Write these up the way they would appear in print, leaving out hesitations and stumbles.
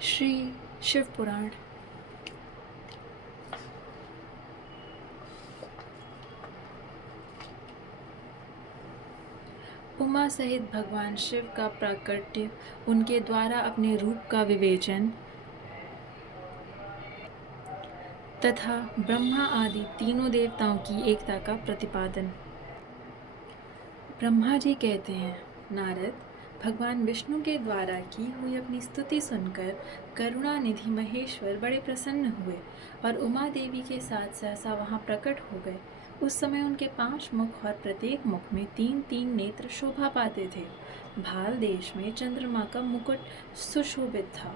श्री शिव पुराण। उमा सहित भगवान शिव का प्राकट्य, उनके द्वारा अपने रूप का विवेचन तथा ब्रह्मा आदि तीनों देवताओं की एकता का प्रतिपादन। ब्रह्मा जी कहते हैं, नारद, भगवान विष्णु के द्वारा की हुई अपनी स्तुति सुनकर करुणानिधि महेश्वर बड़े प्रसन्न हुए और उमा देवी के साथ सहसा वहां प्रकट हो गए। उस समय उनके 5 मुख और प्रत्येक मुख में 3-3 नेत्र शोभा पाते थे। भाल देश में चंद्रमा का मुकुट सुशोभित था।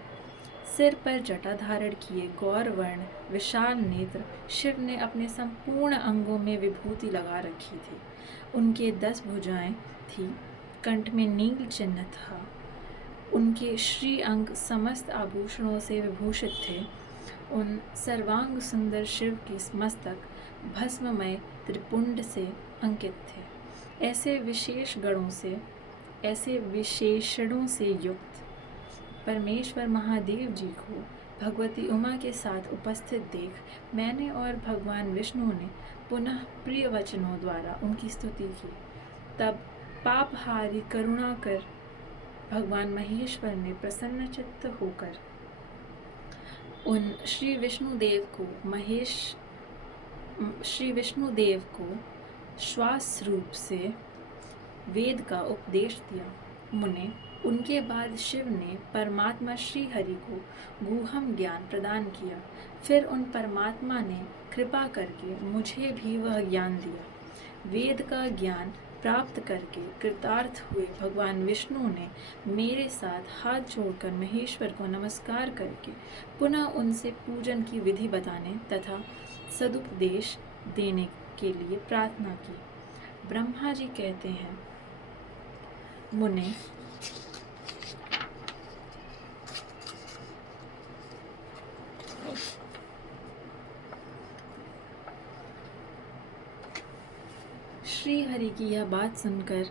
सिर पर जटा धारण किए गौर वर्ण विशाल नेत्र शिव ने अपने संपूर्ण अंगों में विभूति लगा रखी थी। उनके 10 भुजाएं थी, कंठ में नील चिन्ह था। उनके श्री अंग समस्त आभूषणों से विभूषित थे। उन सर्वांग सुंदर शिव के मस्तक भस्ममय त्रिपुंड से अंकित थे। ऐसे विशेषणों से युक्त परमेश्वर महादेव जी को भगवती उमा के साथ उपस्थित देख मैंने और भगवान विष्णु ने पुनः प्रिय वचनों द्वारा उनकी स्तुति की। तब पापहारी करुणा कर भगवान महेश्वर ने प्रसन्नचित्त होकर उन श्री विष्णुदेव को श्वास रूप से वेद का उपदेश दिया। मुने, उनके बाद शिव ने परमात्मा श्री हरि को गूढ़ ज्ञान प्रदान किया। फिर उन परमात्मा ने कृपा करके मुझे भी वह ज्ञान दिया। वेद का ज्ञान प्राप्त करके कृतार्थ हुए भगवान विष्णु ने मेरे साथ हाथ जोड़कर महेश्वर को नमस्कार करके पुनः उनसे पूजन की विधि बताने तथा सदुपदेश देने के लिए प्रार्थना की। ब्रह्मा जी कहते हैं, मुने, श्री हरि की यह बात सुनकर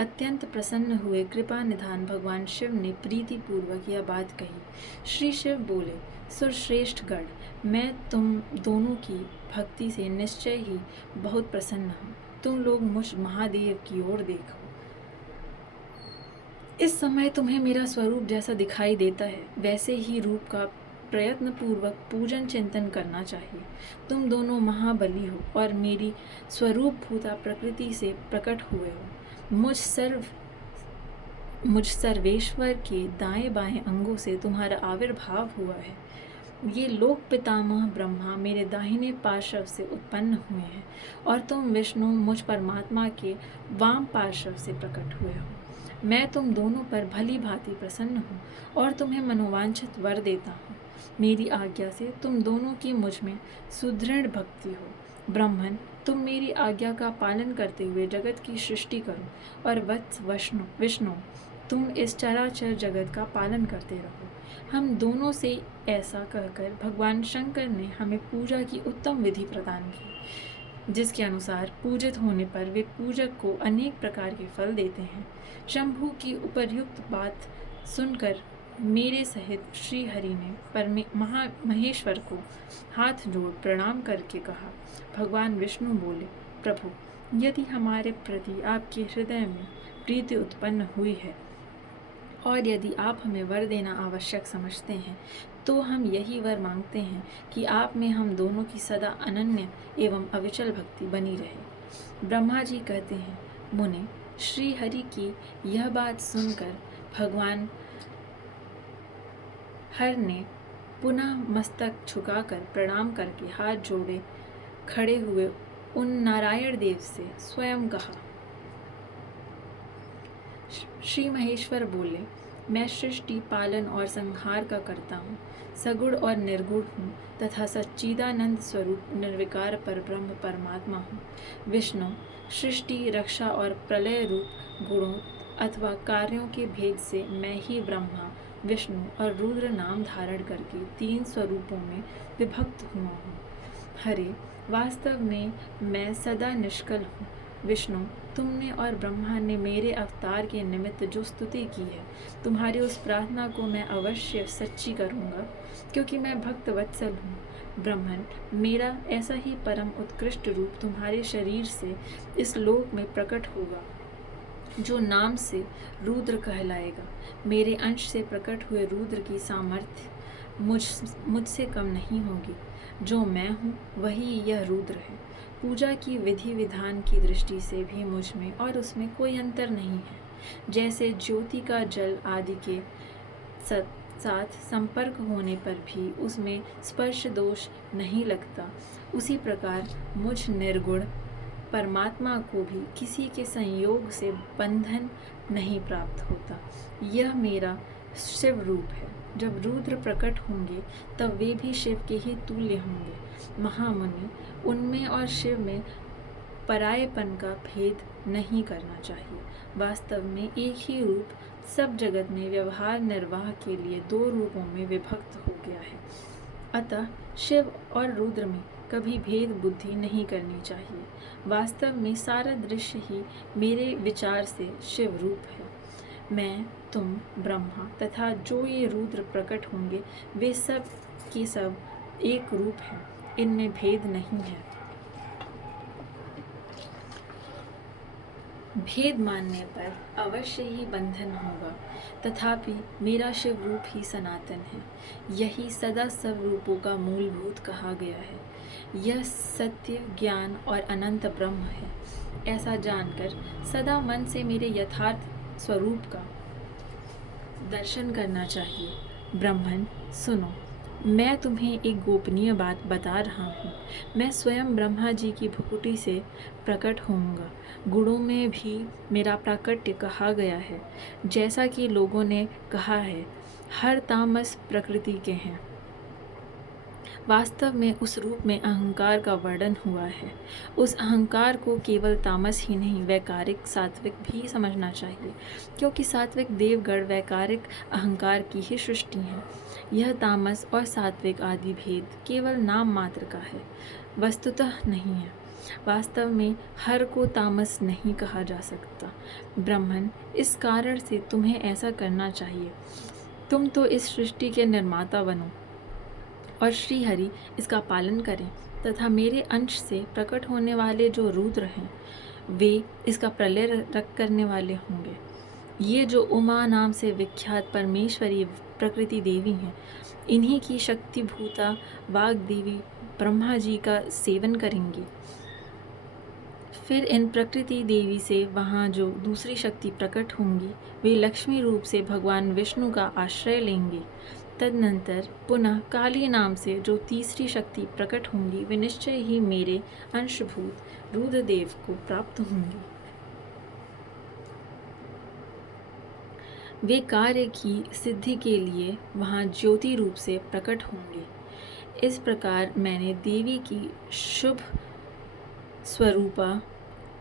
अत्यंत प्रसन्न हुए। कृपा निधान भगवान शिव ने प्रीति पूर्वक यह बात कही। श्री शिव बोले, सुरश्रेष्ठ गण, मैं तुम दोनों की भक्ति से निश्चय ही बहुत प्रसन्न हूँ। तुम लोग मुझ महादेव की ओर देखो। इस समय तुम्हें मेरा स्वरूप जैसा दिखाई देता है वैसे ही रूप का प्रयत्न पूर्वक पूजन चिंतन करना चाहिए। तुम दोनों महाबली हो और मेरी स्वरूप भूता प्रकृति से प्रकट हुए हो। मुझ सर्वेश्वर के दाएं बाएं अंगों से तुम्हारा आविर्भाव हुआ है। ये लोक पितामह ब्रह्मा मेरे दाहिने पार्श्व से उत्पन्न हुए हैं और तुम विष्णु मुझ परमात्मा के वाम पार्श्व से प्रकट हुए हो। मैं तुम दोनों पर भली भांति प्रसन्न हूँ और तुम्हें मनोवांछित वर देता हूँ। मेरी आज्ञा से तुम दोनों की मुझ में सुदृढ़ भक्ति हो। ब्राह्मण, तुम मेरी आज्ञा का पालन करते हुए जगत की सृष्टि करो और वत्स विष्णु, तुम इस चराचर जगत का पालन करते रहो। हम दोनों से ऐसा कहकर भगवान शंकर ने हमें पूजा की उत्तम विधि प्रदान की, जिसके अनुसार पूजित होने पर वे पूजक को अनेक प्रकार के फल देते हैं। शंभु की उपर्युक्त बात सुनकर मेरे सहित श्री हरि ने महेश्वर को हाथ जोड़ प्रणाम करके कहा। भगवान विष्णु बोले, प्रभु, यदि हमारे प्रति आपके हृदय में प्रीति उत्पन्न हुई है और यदि आप हमें वर देना आवश्यक समझते हैं तो हम यही वर मांगते हैं कि आप में हम दोनों की सदा अनन्य एवं अविचल भक्ति बनी रहे। ब्रह्मा जी कहते हैं, मुने, श्री हरि की यह बात सुनकर भगवान हर ने पुनः मस्तक झुकाकर प्रणाम करके हाथ जोड़े खड़े हुए उन नारायण देव से स्वयं कहा। श्री महेश्वर बोले, मैं सृष्टि पालन और संहार का करता हूँ, सगुण और निर्गुण हूँ तथा सच्चिदानंद स्वरूप निर्विकार पर ब्रह्म परमात्मा हूँ। विष्णु सृष्टि, रक्षा और प्रलय रूप गुणों अथवा कार्यों के भेद से मैं ही ब्रह्मा, विष्णु और रुद्र नाम धारण करके 3 स्वरूपों में विभक्त हुआ हूँ। हरे, वास्तव में मैं सदा निष्कल हूँ। विष्णु, तुमने और ब्रह्मा ने मेरे अवतार के निमित्त जो स्तुति की है, तुम्हारी उस प्रार्थना को मैं अवश्य सच्ची करूँगा, क्योंकि मैं भक्त वत्सल हूँ। ब्रह्मन, मेरा ऐसा ही परम उत्कृष्ट रूप तुम्हारे शरीर से इस लोक में प्रकट होगा, जो नाम से रुद्र कहलाएगा। मेरे अंश से प्रकट हुए रुद्र की सामर्थ्य मुझसे कम नहीं होगी। जो मैं हूँ वही यह रुद्र है। पूजा की विधि विधान की दृष्टि से भी मुझ में और उसमें कोई अंतर नहीं है। जैसे ज्योति का जल आदि के साथ संपर्क होने पर भी उसमें स्पर्श दोष नहीं लगता, उसी प्रकार मुझ निर्गुण परमात्मा को भी किसी के संयोग से बंधन नहीं प्राप्त होता। यह मेरा शिव रूप है। जब रुद्र प्रकट होंगे तब वे भी शिव के ही तुल्य होंगे। महामुनि, उनमें और शिव में परायेपन का भेद नहीं करना चाहिए। वास्तव में एक ही रूप सब जगत में व्यवहार निर्वाह के लिए दो रूपों में विभक्त हो गया है। अतः शिव और रुद्र में कभी भेद बुद्धि नहीं करनी चाहिए। वास्तव में सारा दृश्य ही मेरे विचार से शिव रूप है। मैं, तुम, ब्रह्मा तथा जो ये रुद्र प्रकट होंगे वे सब के सब एक रूप हैं, इनमें भेद नहीं है। भेद मानने पर अवश्य ही बंधन होगा, तथापि मेरा शिव रूप ही सनातन है। यही सदा सब रूपों का मूलभूत कहा गया है। यह सत्य, ज्ञान और अनंत ब्रह्म है। ऐसा जानकर सदा मन से मेरे यथार्थ स्वरूप का दर्शन करना चाहिए। ब्रह्मन, सुनो, मैं तुम्हें एक गोपनीय बात बता रहा हूँ। मैं स्वयं ब्रह्मा जी की भ्रुकुटी से प्रकट होऊंगा। गुणों में भी मेरा प्राकट्य कहा गया है। जैसा कि लोगों ने कहा है, हर तामस प्रकृति के हैं। वास्तव में उस रूप में अहंकार का वर्णन हुआ है। उस अहंकार को केवल तामस ही नहीं, वैकारिक सात्विक भी समझना चाहिए, क्योंकि सात्विक देवगण वैकारिक अहंकार की ही सृष्टि है। यह तामस और सात्विक आदि भेद केवल नाम मात्र का है, वस्तुतः नहीं है। वास्तव में हर को तामस नहीं कहा जा सकता। ब्रह्मन, इस कारण से तुम्हें ऐसा करना चाहिए। तुम तो इस सृष्टि के निर्माता बनो और श्री हरि इसका पालन करें, तथा मेरे अंश से प्रकट होने वाले जो रुद्र हैं वे इसका प्रलय रख करने वाले होंगे। ये जो उमा नाम से विख्यात परमेश्वरी प्रकृति देवी हैं, इन्हीं की शक्तिभूता वाग देवी ब्रह्मा जी का सेवन करेंगी। फिर इन प्रकृति देवी से वहाँ जो दूसरी शक्ति प्रकट होंगी वे लक्ष्मी रूप से भगवान विष्णु का आश्रय लेंगे। तदनंतर पुनः काली नाम से जो तीसरी शक्ति प्रकट होंगी वे निश्चय ही मेरे अंशभूत रुद्रदेव को प्राप्त होंगी। वे कार्य की सिद्धि के लिए वहाँ ज्योति रूप से प्रकट होंगे। इस प्रकार मैंने देवी की शुभ स्वरूपा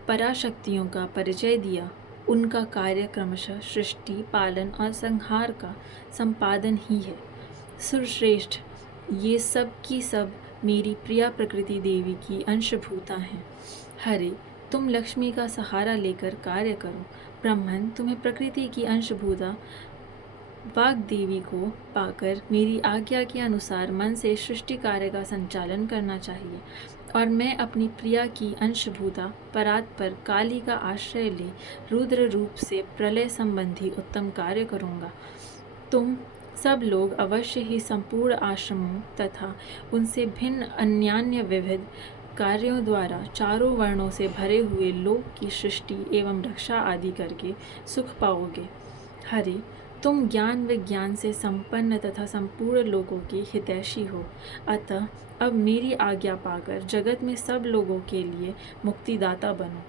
पराशक्तियों का परिचय दिया। उनका कार्य क्रमशः सृष्टि, पालन और संहार का संपादन ही है। सुरश्रेष्ठ, ये सब की सब मेरी प्रिया प्रकृति देवी की अंशभूता हैं। हरे, तुम लक्ष्मी का सहारा लेकर कार्य करो। ब्रह्मन, तुम्हें प्रकृति की अंशभूता वाग देवी को पाकर मेरी आज्ञा के अनुसार मन से सृष्टि कार्य का संचालन करना चाहिए, और मैं अपनी प्रिया की अंशभूता परात पर काली का आश्रय ले रुद्र रूप से प्रलय संबंधी उत्तम कार्य करूँगा। तुम सब लोग अवश्य ही संपूर्ण आश्रमों तथा उनसे भिन्न अन्यान्य विविध कार्यों द्वारा चारों वर्णों से भरे हुए लोक की सृष्टि एवं रक्षा आदि करके सुख पाओगे। हरि, तुम ज्ञान विज्ञान से संपन्न तथा संपूर्ण लोगों के हितैषी हो। अतः अब मेरी आज्ञा पाकर जगत में सब लोगों के लिए मुक्तिदाता बनो।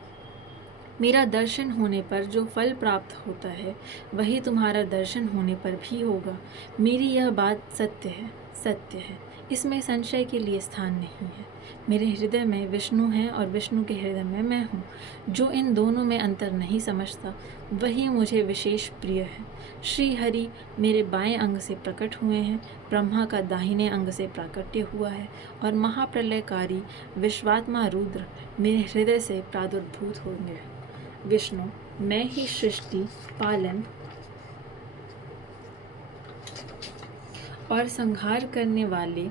मेरा दर्शन होने पर जो फल प्राप्त होता है वही तुम्हारा दर्शन होने पर भी होगा। मेरी यह बात सत्य है, सत्य है, इसमें संशय के लिए स्थान नहीं है। मेरे हृदय में विष्णु है और विष्णु के हृदय में मैं हूँ। जो इन दोनों में अंतर नहीं समझता वही मुझे विशेष प्रिय है। श्री हरि मेरे बाएं अंग से प्रकट हुए हैं, ब्रह्मा का दाहिने अंग से प्राकट्य हुआ है, और महाप्रलयकारी विश्वात्मा रुद्र मेरे हृदय से प्रादुर्भूत होंगे। विष्णु, मैं ही सृष्टि, पालन और संहार करने वाले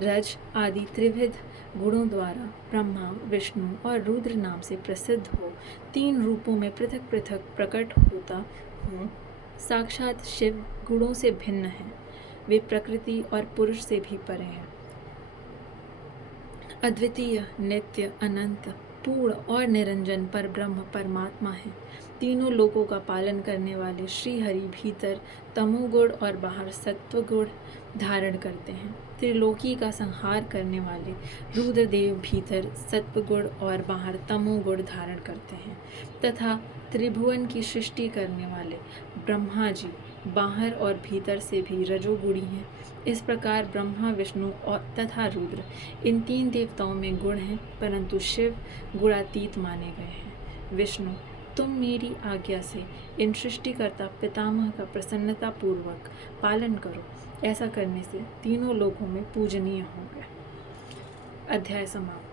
रज आदि त्रिविध गुणों द्वारा ब्रह्मा, विष्णु और रुद्र नाम से प्रसिद्ध हो 3 रूपों में पृथक पृथक प्रकट होता हूँ। साक्षात शिव गुणों से भिन्न हैं, वे प्रकृति और पुरुष से भी परे हैं। अद्वितीय, नित्य, अनंत, पूर्ण और निरंजन पर ब्रह्म परमात्मा है। तीनों लोकों का पालन करने वाले श्री हरि भीतर तमोगुण और बाहर सत्वगुण धारण करते हैं। त्रिलोकी का संहार करने वाले रुद्रदेव भीतर सत्वगुण और बाहर तमोगुण धारण करते हैं तथा त्रिभुवन की सृष्टि करने वाले ब्रह्मा जी बाहर और भीतर से भी रजोगुणी हैं। इस प्रकार ब्रह्मा, विष्णु और तथा रुद्र इन 3 देवताओं में गुण हैं, परंतु शिव गुणातीत माने गए हैं। विष्णु, तुम मेरी आज्ञा से इन सृष्टिकर्ता पितामह का प्रसन्नतापूर्वक पालन करो। ऐसा करने से तीनों लोकों में पूजनीय होंगे। अध्याय समाप्त।